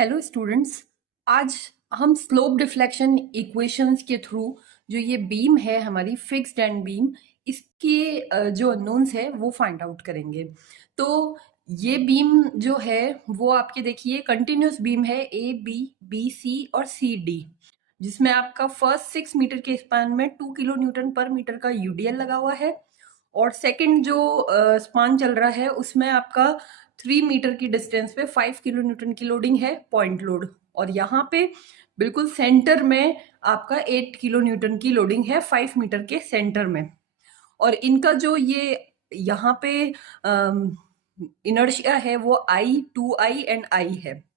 Hello students. आज हम slope deflection equations के थ्रू जो ये बीम है हमारी फिक्स्ड एंड बीम, इसके जो अननोन्स है वो फाइंड आउट करेंगे। तो ये बीम जो है वो आपके देखिए कंटिन्यूस बीम है ए बी बी सी और सी डी, जिसमें आपका फर्स्ट 6 मीटर के स्पान में 2 किलो न्यूटन पर मीटर का यूडीएल लगा हुआ है और सेकंड जो स्पान चल रहा है उसमें आपका 3 मीटर की डिस्टेंस पे 5 किलो न्यूटन की लोडिंग है, पॉइंट लोड। और यहाँ पे बिल्कुल सेंटर में आपका 8 किलो न्यूटन की लोडिंग है 5 मीटर के सेंटर में। और इनका जो ये यहाँ पे इनर्शिया है वो आई, 2i एंड आई है।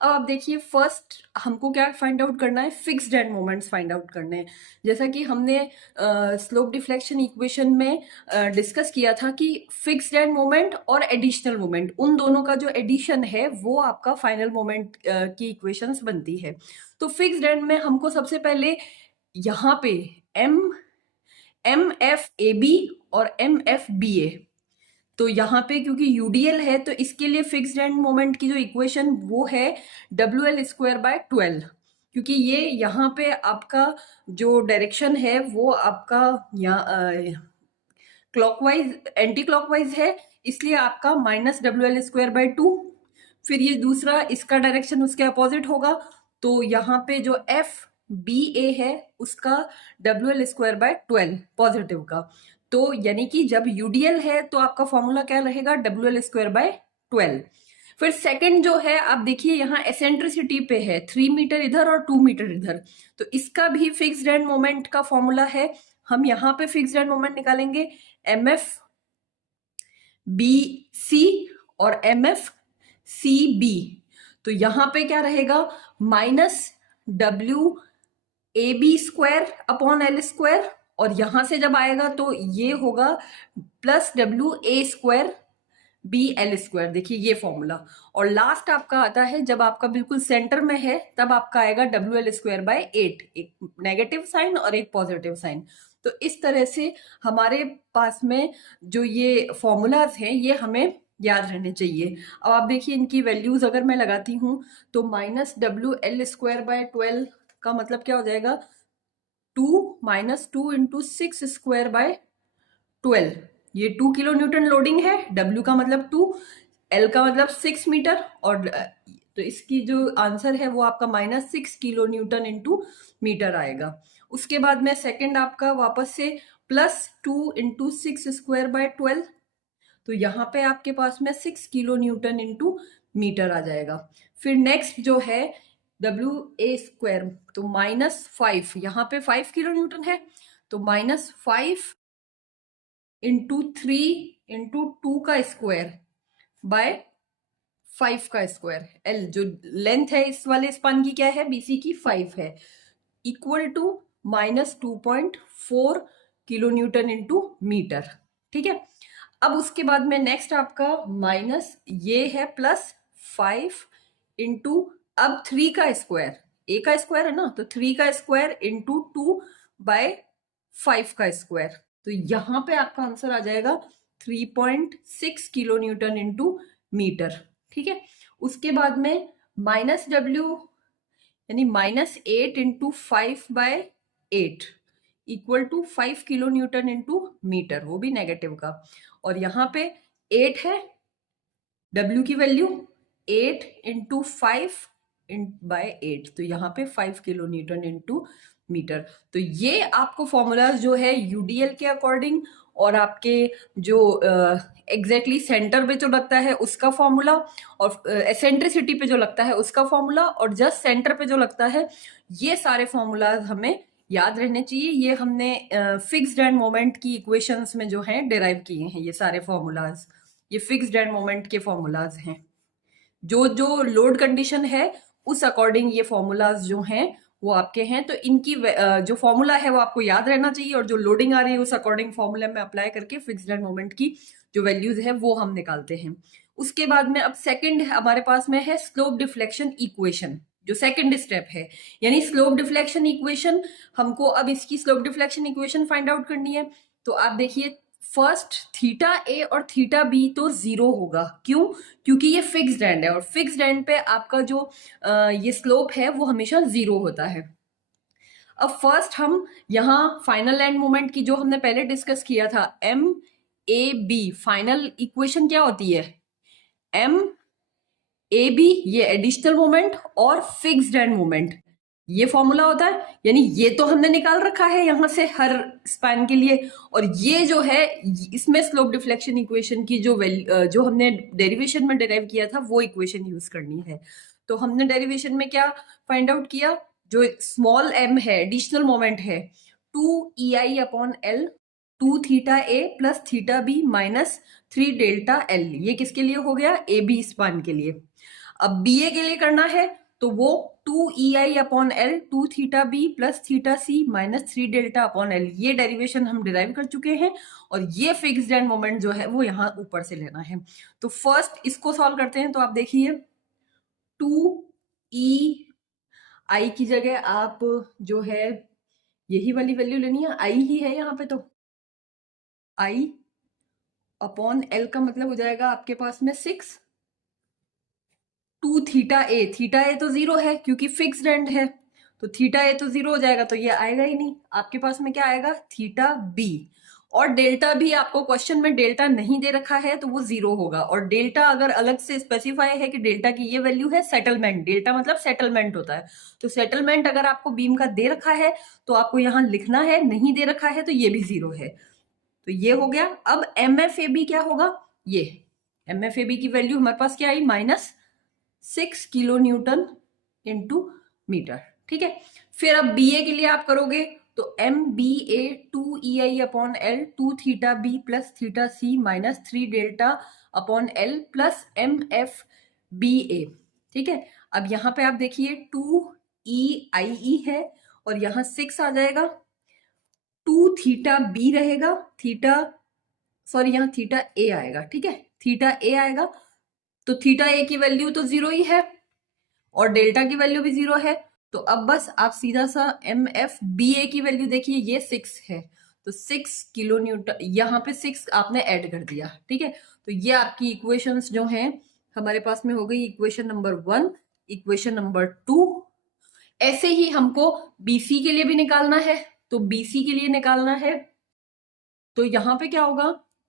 अब आप देखिए, फर्स्ट हमको क्या फाइंड आउट करना है, fixed and moments find out करने हैं। जैसा कि हमने स्लोप डिफ्लेक्शन इक्वेशन में डिस्कस किया था कि फिक्स्ड एंड मोमेंट और एडिशनल मोमेंट, उन दोनों का जो एडिशन है वो आपका फाइनल मोमेंट की इक्वेशंस बनती है। तो फिक्स्ड एंड में हमको सबसे पहले यहाँ पे एम एफ ए बी और एम एफ बी ए, तो यहाँ पे क्योंकि यूडीएल है तो इसके लिए फिक्स्ड एंड मोमेंट की जो इक्वेशन वो है WL²/12, क्योंकि ये यहाँ पे आपका जो डायरेक्शन है वो आपका क्लॉकवाइज एंटी क्लॉकवाइज है, इसलिए आपका -WL²/2। फिर ये दूसरा इसका डायरेक्शन उसके अपोजिट होगा, तो यहाँ पे जो FBA है उसका WL²/12 पॉजिटिव का। तो यानी कि जब यूडीएल है तो आपका फॉर्मूला क्या रहेगा, WL²/12। फिर सेकंड जो है आप देखिए यहाँ एसेंट्रिसिटी पे है, 3 मीटर इधर और 2 मीटर इधर, तो इसका भी फिक्स्ड एंड मोमेंट का फॉर्मूला है। हम यहाँ पे फिक्स्ड एंड मोमेंट निकालेंगे MF BC और MF CB। तो यहाँ पे क्या रहेगा, -WAB² और यहां से जब आएगा तो ये होगा +WA²BL²। देखिए ये फॉर्मूला। और लास्ट आपका आता है जब आपका बिल्कुल सेंटर में है, तब आपका आएगा WL²/8, एक नेगेटिव साइन और एक पॉजिटिव साइन। तो इस तरह से हमारे पास में जो ये फॉर्मूलाज हैं ये हमें याद रहने चाहिए। अब आप देखिए इनकी वैल्यूज अगर मैं लगाती हूँ तो -WL²/12 का मतलब क्या हो जाएगा, 2 - 2 × 6²/12। ये 2 किलो न्यूटन लोडिंग है, W का मतलब 2, L का मतलब 6 मीटर, और तो इसकी जो आंसर है वो आपका -6 किलो न्यूटन × मीटर आएगा। उसके बाद में सेकंड आपका वापस से +2 × 6²/12, तो यहाँ पे आपके पास में 6 किलो न्यूटन × मीटर आ जाएगा। फिर नेक्स्ट जो है WA², तो -5, यहाँ पे 5 किलो न्यूटन है, तो -5 × 3 × 2 का स्क्वायर बाय 5 का स्क्वायर। L जो लेंथ है इस वाले स्पान की क्या है, BC की 5 है, equal to -2.4 kilo newton × metre. ठीक है। अब उसके बाद में नेक्स्ट आपका माइनस ये है +5 × अब 3 का स्क्वायर, A का स्क्वायर है ना, तो 3 का स्क्वायर × 2/5 का स्क्वायर। तो यहाँ पे आपका आंसर आ जाएगा 3.6 किलो न्यूटन × मीटर। ठीक है। उसके बाद में -W यानी -8 × 5/8 equal to 5 kilo newton × metre, वो भी नेगेटिव का। और यहाँ पे 8 है, W की वैल्यू 8 × 5/8, तो यहाँ पे 5 किलो न्यूटन × मीटर। तो ये आपको फॉर्मूलाज जो है यूडीएल के अकॉर्डिंग और आपके जो एग्जैक्टली सेंटर पे जो लगता है उसका फॉर्मूला, और एसेंट्रिसिटी पे जो लगता है उसका फॉर्मूला, और जस्ट सेंटर पे जो लगता है, ये सारे फॉर्मूलाज हमें याद रहने चाहिए। ये हमने फिक्स्ड एंड मोमेंट की इक्वेशंस में जो है डिराइव किए हैं ये सारे फॉर्मूलाज। ये फिक्स्ड एंड मोमेंट के फॉर्मूलाज हैं, जो जो लोड कंडीशन है उस अकॉर्डिंग ये फॉर्मूलाज जो हैं वो आपके हैं। तो इनकी जो फॉर्मूला है वो आपको याद रहना चाहिए, और जो लोडिंग आ रही है उस अकॉर्डिंग फॉर्मूला में अप्लाई करके फिक्स्ड एंड मोमेंट की जो वैल्यूज है वो हम निकालते हैं। उसके बाद में अब सेकंड हमारे पास में है स्लोप डिफ्लेक्शन इक्वेशन, जो सेकंड स्टेप है, यानी स्लोप डिफ्लेक्शन इक्वेशन। हमको अब इसकी slope deflection equation find out करनी है। तो आप देखिए फर्स्ट थीटा ए और थीटा बी तो जीरो होगा। क्यों? क्योंकि ये फिक्स्ड एंड है और फिक्स्ड एंड पे आपका जो ये स्लोप है वो हमेशा जीरो होता है। अब फर्स्ट हम यहाँ फाइनल एंड मोमेंट की जो हमने पहले डिस्कस किया था M A B, final equation क्या होती है? एम ए बी, ये एडिशनल मोमेंट और फिक्स्ड एंड मोमेंट, ये फॉर्मूला होता है। यानी ये तो हमने निकाल रखा है यहां से हर स्पैन के लिए, और ये जो है इसमें स्लोप डिफ्लेक्शन इक्वेशन की जो हमने डेरिवेशन में डिराइव किया था वो इक्वेशन यूज करनी है। तो हमने डेरिवेशन में क्या फाइंड आउट किया? जो स्मॉल एम है, एडिशनल मोमेंट है, 2EI/L 2 theta A plus theta B minus 3 delta L, ये किसके लिए हो गया? ए बी स्पैन के लिए। अब बी ए के लिए करना है तो वो 2EI/L 2 theta B plus theta C minus 3 delta upon L, ये डेरिवेशन हम डिराइव कर चुके हैं और ये फिक्स्ड एंड मोमेंट जो है वो यहाँ ऊपर से लेना है। तो फर्स्ट इसको सॉल्व करते हैं। तो आप देखिए 2EI की जगह आप जो है यही वाली वैल्यू लेनी है, आई ही है यहाँ पे, तो आई अपॉन एल का मतलब हो जाएगा आपके पास में 6 2 थीटा ए तो जीरो है क्योंकि फिक्स्ड एंड है, तो थीटा ए तो जीरो हो जाएगा, तो ये आएगा ही नहीं। आपके पास में क्या आएगा? Theta B. और डेल्टा भी आपको क्वेश्चन में डेल्टा नहीं दे रखा है तो वो जीरो होगा, और डेल्टा अगर अलग से स्पेसिफाई है कि डेल्टा की ये वैल्यू है सेटलमेंट, डेल्टा मतलब सेटलमेंट होता है, तो सेटलमेंट अगर आपको बीम का दे रखा है तो आपको यहाँ लिखना है, नहीं दे रखा है तो ये भी जीरो है। तो ये हो गया। अब MFAB क्या होगा? ये MFAB की वैल्यू हमारे पास क्या आई? -6 किलो न्यूटन इंटू मीटर। ठीक है, फिर अब BA के लिए आप करोगे तो MBA 2EI/L 2 theta B plus theta C minus 3 delta upon L plus MFBA। ठीक है, अब यहाँ पे आप देखिए 2EIE है और यहाँ 6 आ जाएगा, 2 थीटा बी रहेगा, यहाँ थीटा ए आएगा। ठीक है, थीटा ए आएगा, तो थीटा ए की वैल्यू तो जीरो ही है और डेल्टा की वैल्यू भी जीरो है, तो अब बस आप सीधा सा MFBA की वैल्यू देखिए, ये 6 है, तो 6 किलो न्यूटन, यहाँ पे 6 आपने ऐड कर दिया। ठीक है, तो ये आपकी इक्वेशंस जो हैं हमारे पास में हो गई, इक्वेशन नंबर 1, इक्वेशन नंबर 2। ऐसे ही हमको BC के लिए भी निकालना है, तो BC के लिए निकालना है तो यहाँ पे क्या होगा?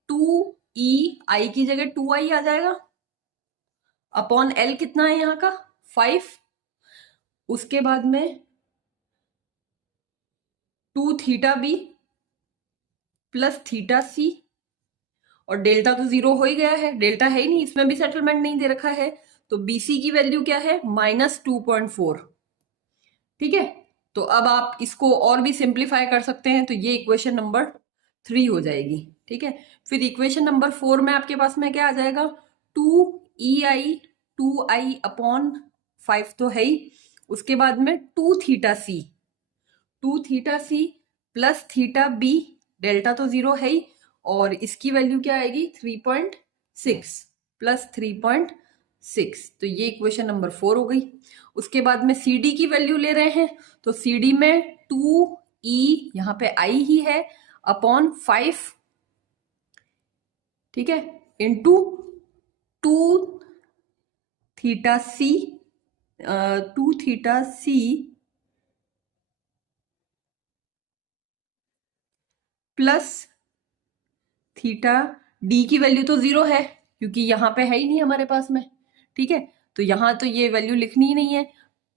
2EI की जगह 2I आ जाएगा, अपॉन एल कितना है यहाँ का? 5, उसके बाद में 2 थीटा बी प्लस थीटा सी, और डेल्टा तो जीरो हो ही गया है, डेल्टा है ही नहीं, इसमें भी सेटलमेंट नहीं दे रखा है, तो BC की वैल्यू क्या है? -2.4। ठीक है, तो अब आप इसको और भी सिंप्लीफाई कर सकते हैं, तो ये इक्वेशन नंबर 3 हो जाएगी। ठीक है, फिर इक्वेशन नंबर 4 में आपके पास में क्या आ जाएगा? 2EI 2I अपॉन 5 तो है ही, उसके बाद में 2 theta C plus theta B, delta तो जीरो है ही, और इसकी वैल्यू क्या आएगी? 3.6 प्लस 3.6, तो ये इक्वेशन नंबर 4 हो गई। उसके बाद में CD की वैल्यू ले रहे हैं, तो CD में 2E, यहाँ पे I ही है, अपॉन 5, ठीक है, into 2 theta C plus theta D की वैल्यू तो जीरो है क्योंकि यहाँ पे है ही नहीं हमारे पास में। ठीक है, तो यहाँ तो ये वैल्यू लिखनी ही नहीं है,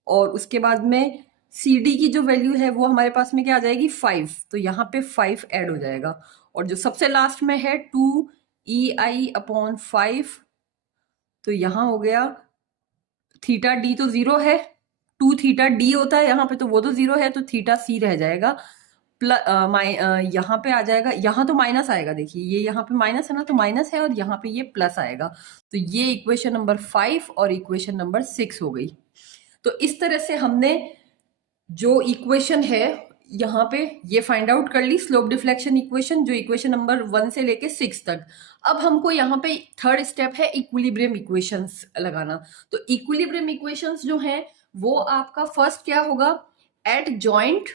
और उसके बाद में CD की जो वैल्यू है वो हमारे पास में क्या आ जाएगी? 5, तो यहाँ पे 5 ऐड हो जाएगा, और जो सबसे लास्ट में है 2EI/5, तो यहाँ हो गया थीटा डी तो जीरो है, 2 थीटा डी होता है यहाँ पे, तो वो तो जीरो है, तो थीटा सी रह जाएगा, यहाँ पे आ जाएगा, यहाँ तो माइनस आएगा, देखिए ये यहाँ पे माइनस है ना, तो माइनस है, और यहाँ पे ये प्लस आएगा, तो ये इक्वेशन नंबर 5 और इक्वेशन नंबर 6 हो गई। तो इस तरह से हमने जो इक्वेशन है यहाँ पे ये फाइंड आउट कर ली, स्लोप डिफ्लेक्शन इक्वेशन, जो इक्वेशन नंबर 1 से लेके 6 तक। अब हमको यहाँ पे थर्ड स्टेप है इक्विलिब्रियम इक्वेशंस लगाना। तो इक्विलिब्रियम इक्वेशंस जो हैं वो आपका फर्स्ट क्या होगा? एट जॉइंट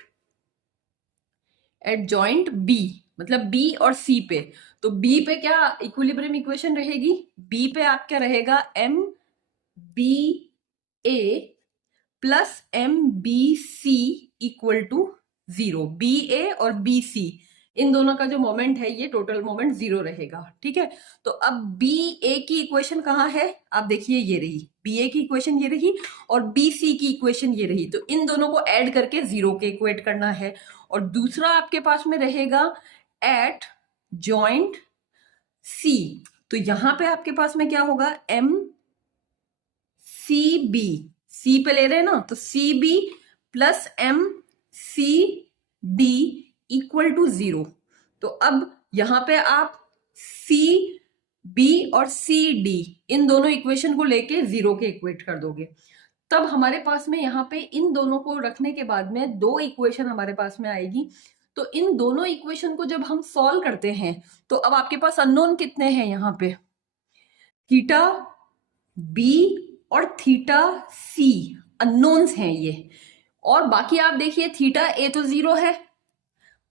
B, मतलब B और C पे, तो बी पे क्या इक्विलिब्रियम इक्वेशन रहेगी, बी पे आप क्या रहेगा, M B A plus M B C equal to 0। B A और बी सी इन दोनों का जो मोमेंट है ये टोटल मोमेंट 0 रहेगा, ठीक है। तो अब बी ए की इक्वेशन कहाँ है, आप देखिए ये रही, बी ए की इक्वेशन ये रही और बी सी की इक्वेशन ये रही। तो इन दोनों को ऐड करके 0 के इक्वेट करना है। और दूसरा आपके पास में रहेगा एट जॉइंट सी। तो यहां पे आपके पास में क्या होगा, एम सी बी, सी पे ले रहे हैं ना, तो C B plus M C D equal to 0। तो अब यहां पे आप सी बी और सी डी इन दोनों इक्वेशन को लेके 0 के इक्वेट कर दोगे। तब हमारे पास में यहाँ पे इन दोनों को रखने के बाद में 2 इक्वेशन हमारे पास में आएगी। तो इन दोनों इक्वेशन को जब हम सॉल्व करते हैं तो अब आपके पास अननोन कितने हैं, यहाँ पे थीटा बी और थीटा सी अननोन्स हैं ये। और बाकी आप देखिए थीटा ए तो 0 है,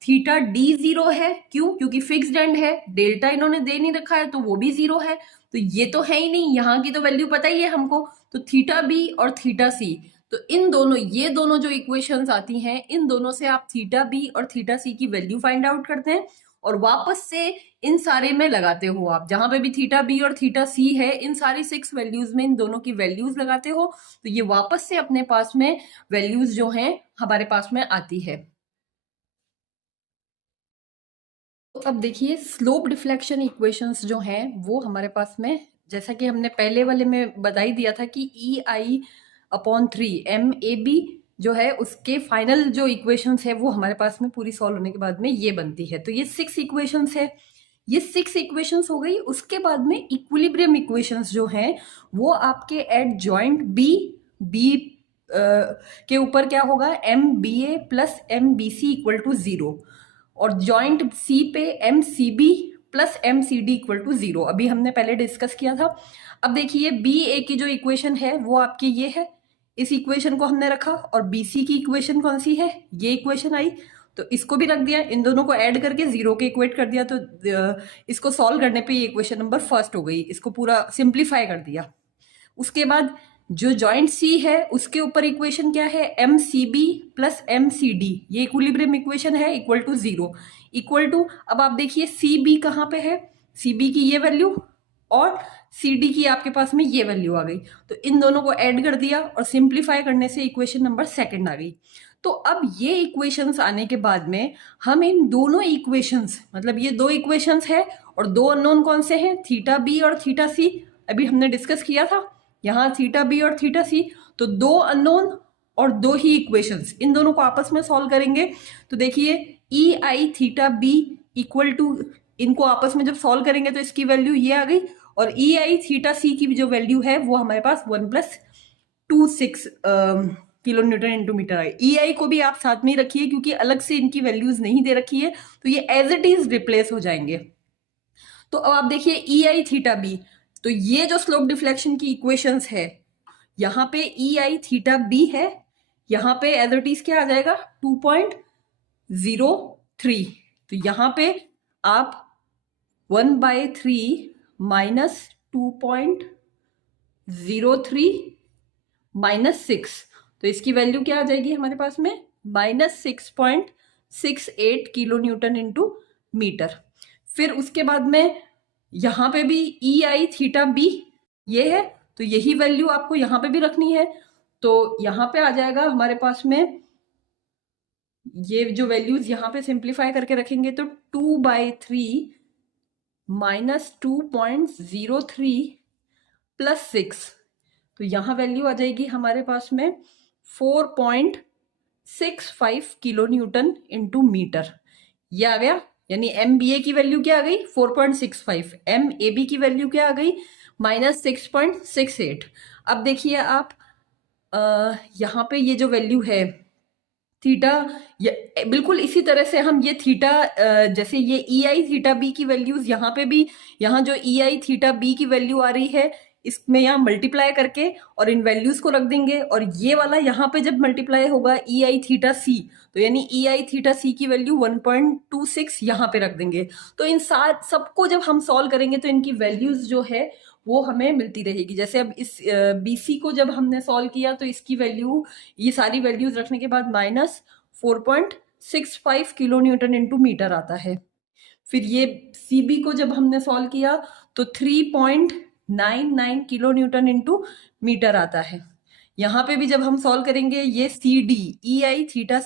थीटा डी 0 है, क्यों, क्योंकि फिक्स्ड एंड है, डेल्टा इन्होंने दे नहीं रखा है तो वो भी 0 है। तो ये तो है ही नहीं, यहाँ की तो वैल्यू पता ही है हमको। तो थीटा बी और थीटा सी, तो इन दोनों, ये दोनों जो इक्वेशंस आती हैं इन दोनों से आप थीटा बी और थीटा सी की वैल्यू फाइंड आउट करते हैं और वापस से इन सारे में लगाते हो। आप जहां पे भी थीटा बी और थीटा सी है इन सारी 6 वैल्यूज में इन दोनों की वैल्यूज लगाते हो, तो ये वापस से अपने पास में वैल्यूज जो हैं हमारे पास में आती है। तो अब देखिए स्लोप डिफ्लेक्शन इक्वेशंस जो हैं वो हमारे पास में, जैसा कि हमने पहले वाले में बता ही दिया था कि EI/3 MAB जो है उसके फाइनल जो इक्वेशंस है वो हमारे पास में पूरी सॉल्व होने के बाद में ये बनती है। तो ये 6 इक्वेशंस है, ये 6 इक्वेशंस हो गई। उसके बाद में इक्विलिब्रियम इक्वेशंस जो हैं वो आपके एट जॉइंट बी के ऊपर क्या होगा, MBA plus MBC equal to 0 और जॉइंट सी पे MCB plus MCD equal to 0। अभी हमने पहले डिस्कस किया था। अब देखिए BA की जो इक्वेशन है वो आपकी ये है, इस इक्वेशन को हमने रखा, और BC की इक्वेशन कौन सी है, ये इक्वेशन आई, तो इसको भी रख दिया, इन दोनों को ऐड करके 0 के इक्वेट कर दिया। तो इसको सॉल्व करने पे ये इक्वेशन नंबर फर्स्ट हो गई, इसको पूरा सिंप्लीफाई कर दिया। उसके बाद जो जॉइंट सी है उसके ऊपर इक्वेशन क्या है, MCB प्लस MCD, ये इक्विलिब्रियम इक्वेशन है, इक्वल टू 0 इक्वल टू। अब आप देखिए CB कहाँ पे है, CB की ये वैल्यू और CD की आपके पास में ये वैल्यू आ गई। तो इन दोनों को ऐड कर दिया और सिंप्लीफाई करने से इक्वेशन नंबर सेकंड आ गई। तो अब ये इक्वेशंस आने के बाद में हम इन दोनों इक्वेशंस, मतलब ये 2 इक्वेशंस है और 2 अननोन कौन से हैं, थीटा बी और थीटा सी, अभी हमने डिस्कस किया था। यहाँ थीटा बी और थीटा सी, तो 2 अननोन और 2 ही इक्वेशंस, इन दोनों को आपस में सॉल्व करेंगे। तो देखिए EI theta B equal to, इनको आपस में जब सॉल्व करेंगे तो इसकी वैल्यू ये आ गई, और EI थीटा सी की जो वैल्यू है वो हमारे पास 1+26 किलो न्यूटन इंटू मीटर आई। EI को भी आप साथ में ही रखिए क्योंकि अलग से इनकी वैल्यूज नहीं दे रखी है, तो ये एज इट इज रिप्लेस हो जाएंगे। तो अब आप देखिए EI थीटा बी, तो ये जो स्लोप डिफ्लेक्शन की इक्वेशंस है, यहाँ पे EI थीटा बी है, यहाँ पे एज इट इज क्या आ जाएगा 2.03। तो यहाँ पे आप 1/3 माइनस 2.03 माइनस 6, तो इसकी वैल्यू क्या आ जाएगी हमारे पास में, -6.68 किलो न्यूटन इंटू मीटर। फिर उसके बाद में यहाँ पे भी EI थीटा बी ये है, तो यही वैल्यू आपको यहाँ पे भी रखनी है। तो यहाँ पे आ जाएगा हमारे पास में, ये जो वैल्यूज यहाँ पे सिंप्लीफाई करके रखेंगे तो 2/3 माइनस 2.03 प्लस 6, तो यहाँ वैल्यू आ जाएगी हमारे पास में 4.65 किलो न्यूटन इंटू मीटर, ये आ गया। यानी MBA की वैल्यू क्या आ गई 4.65, MAB की वैल्यू क्या आ गई -6.68। अब देखिए आप यहाँ पे ये जो वैल्यू है थीटा, बिल्कुल इसी तरह से हम ये थीटा, जैसे ये EI थीटा बी की वैल्यूज यहाँ पे भी, यहाँ जो EI थीटा बी की वैल्यू आ रही है इसमें यहाँ मल्टीप्लाई करके और इन वैल्यूज को रख देंगे, और ये वाला यहाँ पे जब मल्टीप्लाई होगा ई आई थीटा सी, तो यानी ई आई थीटा सी की वैल्यू 1.26 यहाँ पे रख देंगे। तो इन सबको जब हम सॉल्व करेंगे तो इनकी वैल्यूज जो है वो हमें मिलती रहेगी। जैसे अब इस BC को जब हमने सॉल्व किया तो इसकी वैल्यू, ये सारी वैल्यूज रखने के बाद -4.65 किलो न्यूटन इंटू मीटर आता है। फिर ये CB को जब हमने सॉल्व किया तो 3.99 किलो न्यूटन इंटू मीटर आता है। यहाँ पे भी जब हम सॉल्व करेंगे ये CD ई आई थीटा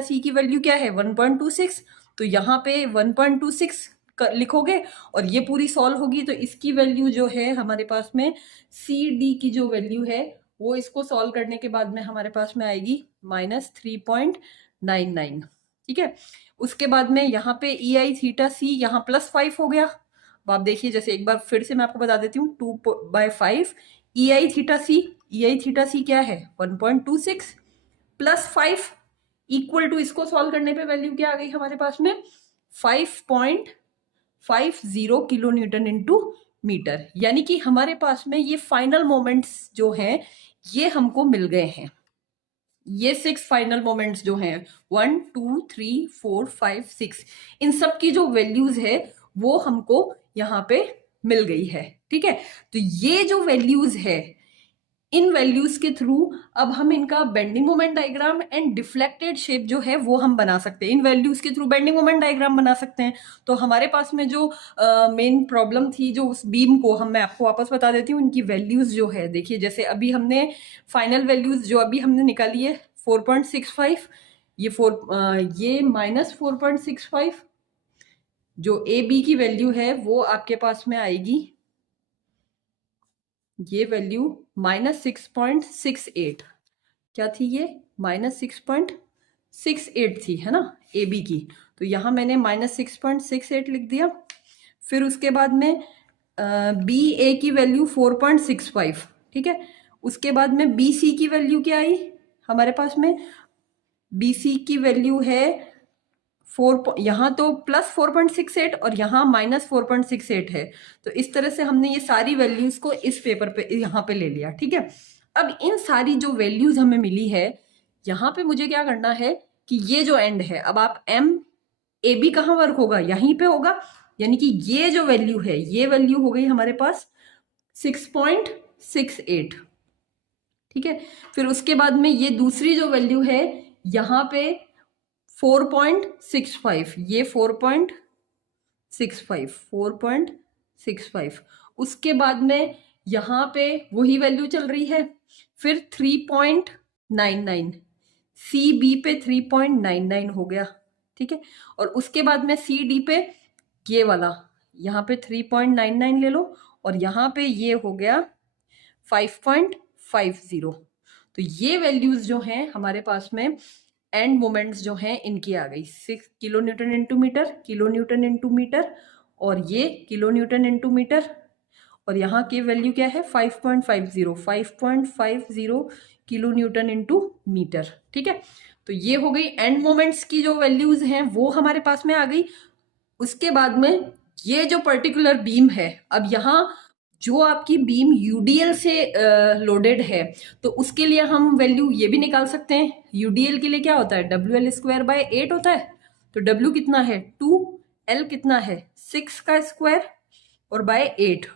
सी की वैल्यू क्या है 1.26, तो यहाँ पे 1.26 लिखोगे और ये पूरी सॉल्व होगी, तो इसकी वैल्यू जो है हमारे पास में CD की जो वैल्यू है वो इसको सॉल्व करने के बाद में हमारे पास में आएगी -3.99। ठीक है, उसके बाद में यहाँ पे ई आई थीटा सी यहाँ +5 हो गया। अब आप देखिए, जैसे एक बार फिर से मैं आपको बता देती हूँ, 2/5 ई आई थीटा सी क्या है 1.26 +5 इक्वल टू, इसको सॉल्व करने पे वैल्यू क्या आ गई हमारे पास में 5.50 किलो न्यूटन इंटू मीटर। यानी कि हमारे पास में ये फाइनल मोमेंट्स जो हैं ये हमको मिल गए हैं। ये 6 फाइनल मोमेंट्स जो हैं 1 2 3 4 5 6, इन सब की जो वैल्यूज है वो हमको यहाँ पे मिल गई है। ठीक है, तो ये जो वैल्यूज है, इन वैल्यूज के थ्रू अब हम इनका bending moment diagram and deflected shape जो है वो हम बना सकते हैं। इन वैल्यूज के थ्रू बेंडिंग मोमेंट डायग्राम बना सकते हैं। तो हमारे पास में जो मेन प्रॉब्लम थी, जो उस बीम को, मैं आपको वापस बता देती हूँ, इनकी वैल्यूज जो है, देखिए जैसे अभी हमने फाइनल वैल्यूज जो अभी हमने निकाली है 4.65, ये -4.65, जो AB की वैल्यू है वो आपके पास में आएगी, ये वैल्यू -6.68, क्या थी ये -6.68 थी, है ना, AB की। तो यहाँ मैंने -6.68 लिख दिया। फिर उसके बाद में BA की वैल्यू 4.65, ठीक है। उसके बाद में BC की वैल्यू क्या आई हमारे पास में, BC की वैल्यू है यहाँ तो +4.68 और यहाँ -4.68 है। तो इस तरह से हमने ये सारी वैल्यूज को इस पेपर पे यहाँ पे ले लिया। ठीक है, अब इन सारी जो वैल्यूज हमें मिली है, यहाँ पे मुझे क्या करना है कि ये जो एंड है, अब आप MAB कहाँ वर्क होगा, यहीं पे होगा। यानी कि ये जो वैल्यू है, ये वैल्यू हो गई हमारे पास 6.68। ठीक है, फिर उसके बाद में ये दूसरी जो वैल्यू है यहाँ पे 4.65, ये 4.65। उसके बाद में यहाँ पे वही वैल्यू चल रही है। फिर 3.99, CB पे 3.99 हो गया। ठीक है, और उसके बाद में CD पे ये वाला, यहाँ पे 3.99 ले लो, और यहाँ पे ये हो गया 5.50। तो ये वैल्यूज जो हैं हमारे पास में एंड मोमेंट्स जो हैं इनकी आ गई 6 किलो न्यूटन इंटू मीटर, और ये किलो न्यूटन इंटू मीटर, और यहाँ की वैल्यू क्या है 5.50 किलो न्यूटन इंटू मीटर। ठीक है, तो ये हो गई एंड मोमेंट्स की जो वैल्यूज हैं वो हमारे पास में आ गई। उसके बाद में ये जो पर्टिकुलर बीम है, अब यहाँ जो आपकी बीम UDL से लोडेड है, तो उसके लिए हम वैल्यू ये भी निकाल सकते हैं। UDL के लिए क्या होता है, WL²/8 होता है। तो W कितना है 2, L कितना है 6 का स्क्वायर और /8।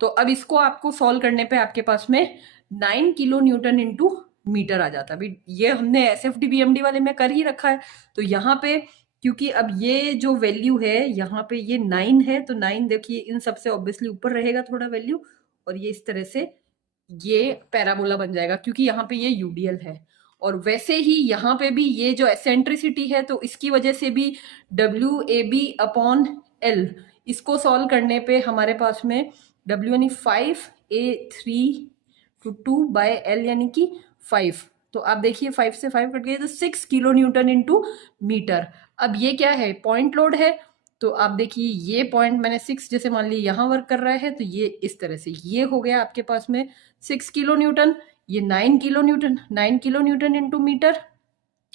तो अब इसको आपको सॉल्व करने पे आपके पास में 9 किलो न्यूटन इंटू मीटर आ जाता है। अभी ये हमने SFD BMD वाले में कर ही रखा है। तो यहाँ पे क्योंकि अब ये जो वैल्यू है यहाँ पे ये 9 है, तो 9 देखिए इन सबसे ऑब्वियसली ऊपर रहेगा थोड़ा वैल्यू, और ये इस तरह से ये पैराबोला बन जाएगा क्योंकि यहाँ पे ये UDL है। और वैसे ही यहाँ पे भी ये जो एसेंट्रिसिटी है, तो इसकी वजह से भी WAB/L, इसको सॉल्व करने पे हमारे पास में W यानी 5A3/2 यानी कि 5। तो आप देखिए 5 से 5 कट गए तो 6 किलो न्यूटन इंटू मीटर। अब ये क्या है, पॉइंट लोड है। तो आप देखिए ये पॉइंट मैंने 6 जैसे मान ली यहाँ वर्क कर रहा है, तो ये इस तरह से ये हो गया आपके पास में 6 किलो न्यूटन, ये 9 किलो न्यूटन इंटू मीटर,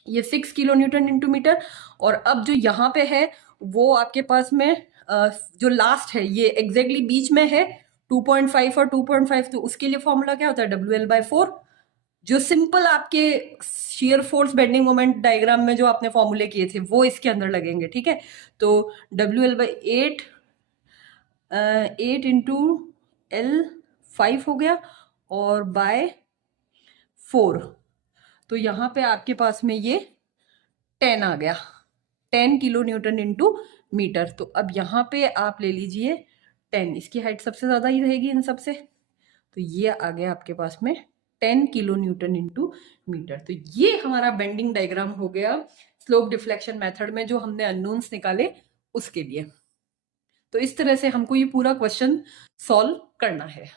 ये 6 किलो न्यूटन इंटू मीटर। और अब जो यहाँ पे है वो आपके पास में जो लास्ट है ये एग्जैक्टली बीच में है 2.5 और 2.5, तो उसके लिए फॉर्मूला क्या होता है, WL/4, जो सिंपल आपके shear force bending moment diagram में जो आपने फॉर्मूले किए थे वो इसके अंदर लगेंगे, ठीक है। तो WL/8, 8 इंटू L 5 हो गया और बाय 4, तो यहाँ पे आपके पास में ये 10 आ गया, 10 किलो न्यूटन इंटू मीटर। तो अब यहाँ पे आप ले लीजिए 10, इसकी हाइट सबसे ज्यादा ही रहेगी इन सबसे, तो ये आ गया आपके पास में 10 किलो न्यूटन इंटू मीटर। तो ये हमारा बेंडिंग डायग्राम हो गया स्लोप डिफ्लेक्शन मेथड में जो हमने अननोन्स निकाले उसके लिए। तो इस तरह से हमको ये पूरा क्वेश्चन सॉल्व करना है।